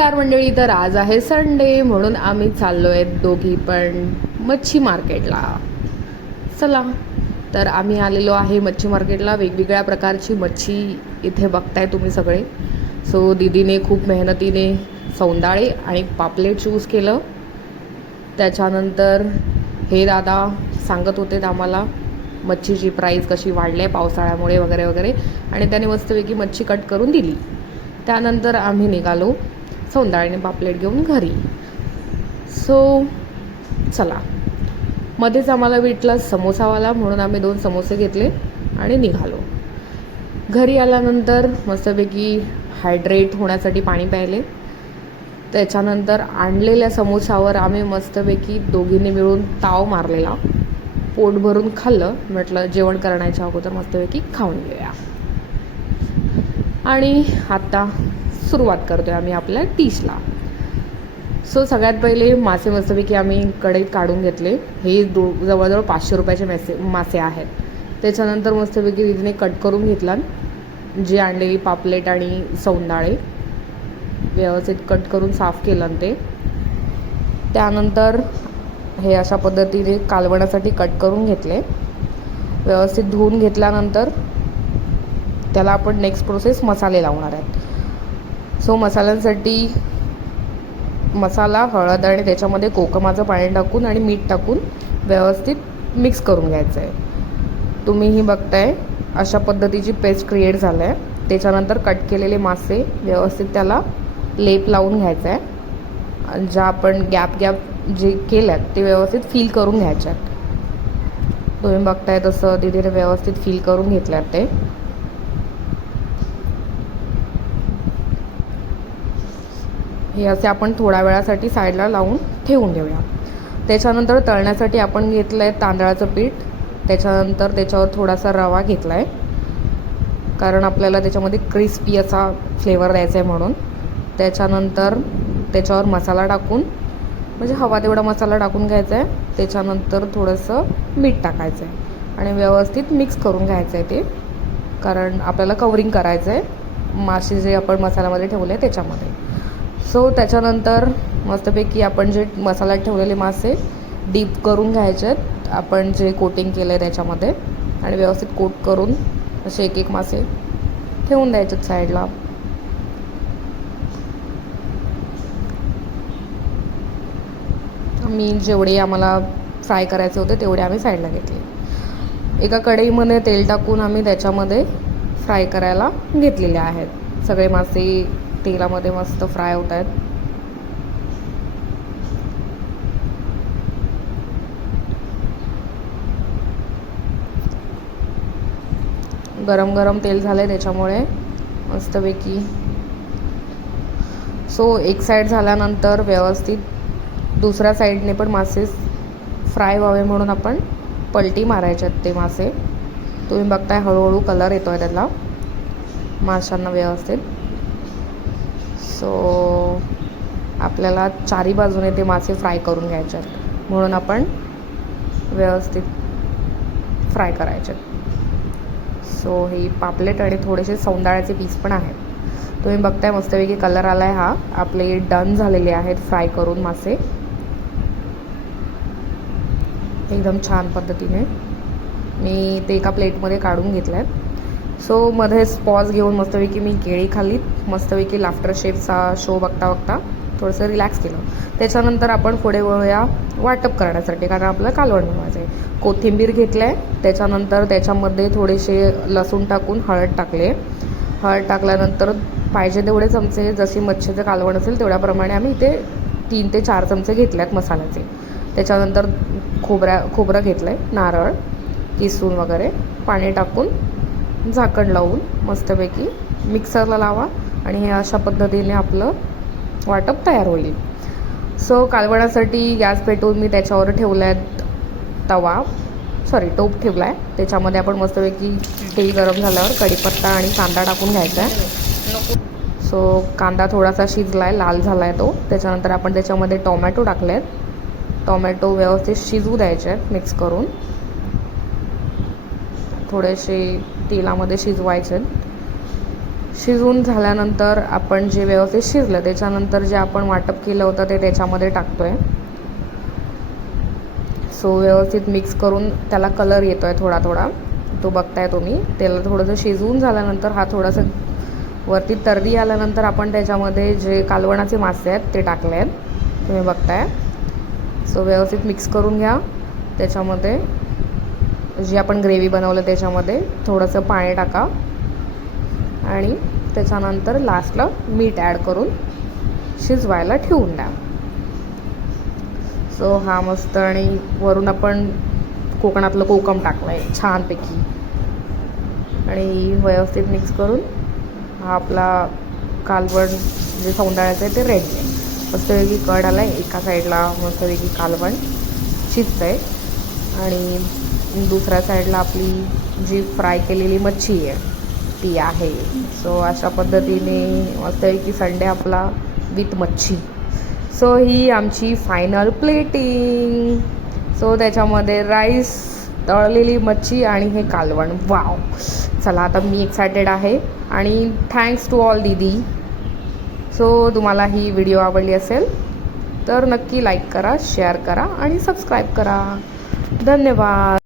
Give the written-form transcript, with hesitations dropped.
नमस्कार मंडळी. तर आज आहे संडे, म्हणून आम्ही चाललो आहे दोघी पण मच्छी मार्केटला. चला, तर आम्ही आलेलो आहे मच्छी मार्केटला. वेगवेगळ्या प्रकारची मच्छी इथे बघताय तुम्ही सगळे. सो दीदीने खूप मेहनतीने सौंदाळे आणि पापलेट चूज केलं. त्याच्यानंतर हे दादा सांगत होते आम्हाला मच्छीची प्राईस कशी वाढली आहे पावसाळ्यामुळे वगैरे वगैरे, आणि त्याने मस्तपैकी मच्छी कट करून दिली. त्यानंतर आम्ही निघालो सौंदाळीने पापलेट घेऊन घरी. सो चला, मध्येच आम्हाला भेटला समोसावाला, म्हणून आम्ही 2 समोसे घेतले आणि निघालो. घरी आल्यानंतर मस्तपैकी हायड्रेट होण्यासाठी पाणी प्यायले. त्याच्यानंतर आणलेल्या समोसावर आम्ही मस्तपैकी दोघींनी मिळून ताव मारलेला. पोट भरून खाल्लं. म्हटलं जेवण करण्याच्या अगोदर मस्तपैकी खाऊन घेऊया. आणि आता सुरुवात करतोय आम्ही आपल्या डिशला. सो सगळ्यात पहिले मासे मस्तपैकी आम्ही कढईत काढून घेतले. हे जवळजवळ 500 रुपयाचे मासे आहेत. त्याच्यानंतर मस्तपैकी तिने कट करून घेतला. जे आणलेली पापलेट आणि सौंदाळे व्यवस्थित कट करून साफ केलं ते. त्यानंतर हे अशा पद्धतीने कालवणासाठी कट करून घेतले. व्यवस्थित धुवून घेतल्यानंतर त्याला आपण नेक्स्ट प्रोसेस मसाले लावणार आहेत. सो मसाल्यांसाठी मसाला, हळद आणि त्याच्यामध्ये कोकमाचं पाणी टाकून आणि मीठ टाकून व्यवस्थित मिक्स करून घ्यायचं आहे. तुम्हीही बघताय अशा पद्धतीची पेस्ट क्रिएट झालं आहे. त्याच्यानंतर कट केलेले मासे व्यवस्थित त्याला लेप लावून घ्यायचं आहे. ज्या आपण गॅप जे केल्यात ते व्यवस्थित फील करून घ्यायच्यात. तुम्ही बघताय तसं तिथे व्यवस्थित फील करून घेतल्यात ते. हे असे आपण थोड्या वेळासाठी साईडला लावून ठेवून घेऊया. त्याच्यानंतर तळण्यासाठी आपण घेतलं आहे तांदळाचं पीठ. त्याच्यानंतर त्याच्यावर थोडासा रवा घेतला आहे, कारण आपल्याला त्याच्यामध्ये क्रिस्पी असा फ्लेवर द्यायचा आहे म्हणून. त्याच्यानंतर त्याच्यावर मसाला टाकून, म्हणजे हवा तेवढा मसाला टाकून घ्यायचा आहे. त्याच्यानंतर थोडंसं मीठ टाकायचं आहे आणि व्यवस्थित मिक्स करून घ्यायचं आहे ते, कारण आपल्याला कवरिंग करायचं आहे मासे जे आपण मसाल्यामध्ये ठेवले त्याच्यामध्ये. सो त्याच्यानंतर मस्तपैकी आपण जे मसाल्यात ठेवलेले मासे डीप करून घ्यायचे आहेत, आपण जे कोटिंग केलं आहे त्याच्यामध्ये, आणि व्यवस्थित कोट करून असे एक एक मासे ठेवून द्यायचे साईडला. मी जेवढे आम्हाला फ्राय करायचे होते तेवढे आम्ही साईडला घेतले. एका कढईमध्ये तेल टाकून आम्ही त्याच्यामध्ये फ्राय करायला घेतलेले आहेत. सगळे मासे तेलामध्ये मस्त फ्राय होत आहेत. गरम गरम तेल झालं आहे त्याच्यामुळे मस्तपैकी. सो एक साईड झाल्यानंतर व्यवस्थित दुसऱ्या साईडने पण मासे फ्राय व्हावे म्हणून आपण पलटी मारायच्यात ते मासे. तुम्ही बघताय हळूहळू कलर येतो आहे त्याला माशांना व्यवस्थित. सो आपल्याला चारी बाजूने ते मासे फ्राय करून घ्यायचे आहेत, म्हणून आपण व्यवस्थित फ्राय करायचे. सो हे पापलेट आणि थोडेसे सौंदाळ्याचे पीस पण आहेत. तुम्ही बघताय मस्तपैकी कलर आला आहे. हा आपले डन झालेले आहेत फ्राय करून मासे एकदम छान पद्धतीने. मी ते एका प्लेटमध्ये काढून घेतले आहेत. सो मध्येच पॉज घेऊन मस्तपैकी मी केळी खाल्लीत. मस्तपैकी लाफ्टर शेफचा शो बघता बघता थोडंसं रिलॅक्स केलं. त्याच्यानंतर आपण पुढे वळूया वाटप करण्यासाठी, कारण आपलं कालवण बनवायचं आहे. कोथिंबीर घेतलं आहे. त्याच्यानंतर त्याच्यामध्ये थोडेसे लसूण टाकून हळद टाकले. हळद टाकल्यानंतर पाहिजे तेवढे चमचे, जशी मच्छीचं कालवण असेल तेवढ्याप्रमाणे आम्ही इथे 3 ते 4 चमचे घेतले आहेत मसाल्याचे. त्याच्यानंतर खोबरं घेतलं आहे, नारळ किसून वगैरे, पाणी टाकून झाकण लावून मस्तपैकी मिक्सरला लावा आणि हे अशा पद्धतीने आपलं वाटप तयार होईल. सो कालवणासाठी गॅस पेटवून मी त्याच्यावर ठेवला आहे टोप ठेवला आहे. त्याच्यामध्ये आपण मस्तपैकी तेल गरम झाल्यावर कढीपत्ता आणि कांदा टाकून घ्यायचा आहे. सो कांदा थोडासा शिजला आहे, लाल झाला आहे तो. त्याच्यानंतर आपण त्याच्यामध्ये टोमॅटो टाकले आहेत. टोमॅटो व्यवस्थित शिजवू द्यायचे आहेत मिक्स करून. थोडेसे तेलामध्ये शिजवायचे आहेत. शिजवून झाल्यानंतर आपण जे व्यवस्थित शिजलं त्याच्यानंतर जे आपण वाटप केलं होतं ते त्याच्यामध्ये टाकतो आहे. सो व्यवस्थित मिक्स करून त्याला कलर येतो आहे थोडा थोडा, तो बघताय तुम्ही. त्याला थोडंसं शिजवून झाल्यानंतर हा थोडासा वरती तर्री आल्यानंतर आपण त्याच्यामध्ये जे कालवणाचे मासे आहेत ते टाकले आहेत, तुम्ही बघताय. सो व्यवस्थित मिक्स करून घ्या. त्याच्यामध्ये जी आपण ग्रेव्ही बनवलं त्याच्यामध्ये थोडंसं पाणी टाका आणि त्याच्यानंतर लास्टला मीठ ॲड करून शिजवायला ठेवून द्या. सो हा मस्त, आणि वरून आपण कोकणातलं कोकम टाकलं आहे छानपैकी, आणि व्यवस्थित मिक्स करून हा आपला कालवण जे सौंदाळ्याचं आहे ते रेडी आहे. मस्तपैकी कड आला आहे, एका साईडला मस्तपैकी कालवण शिजतं आहे आणि दुसऱ्या साईडला आपली जी फ्राय केलेली मच्छी आहे ती आहे. सो अशा पद्धतीने मस्तपैकी संडे आपला विथ मच्छी. सो ही आमची फायनल प्लेटिंग. सो त्याच्यामध्ये राईस, तळलेली मच्छी आणि हे कालवण. वाव, चला आता मी एक्सायटेड आहे. आणि थँक्स टू ऑल दीदी. सो तुम्हाला ही व्हिडिओ आवडली असेल तर नक्की लाईक करा, शेअर करा आणि सबस्क्राईब करा. धन्यवाद.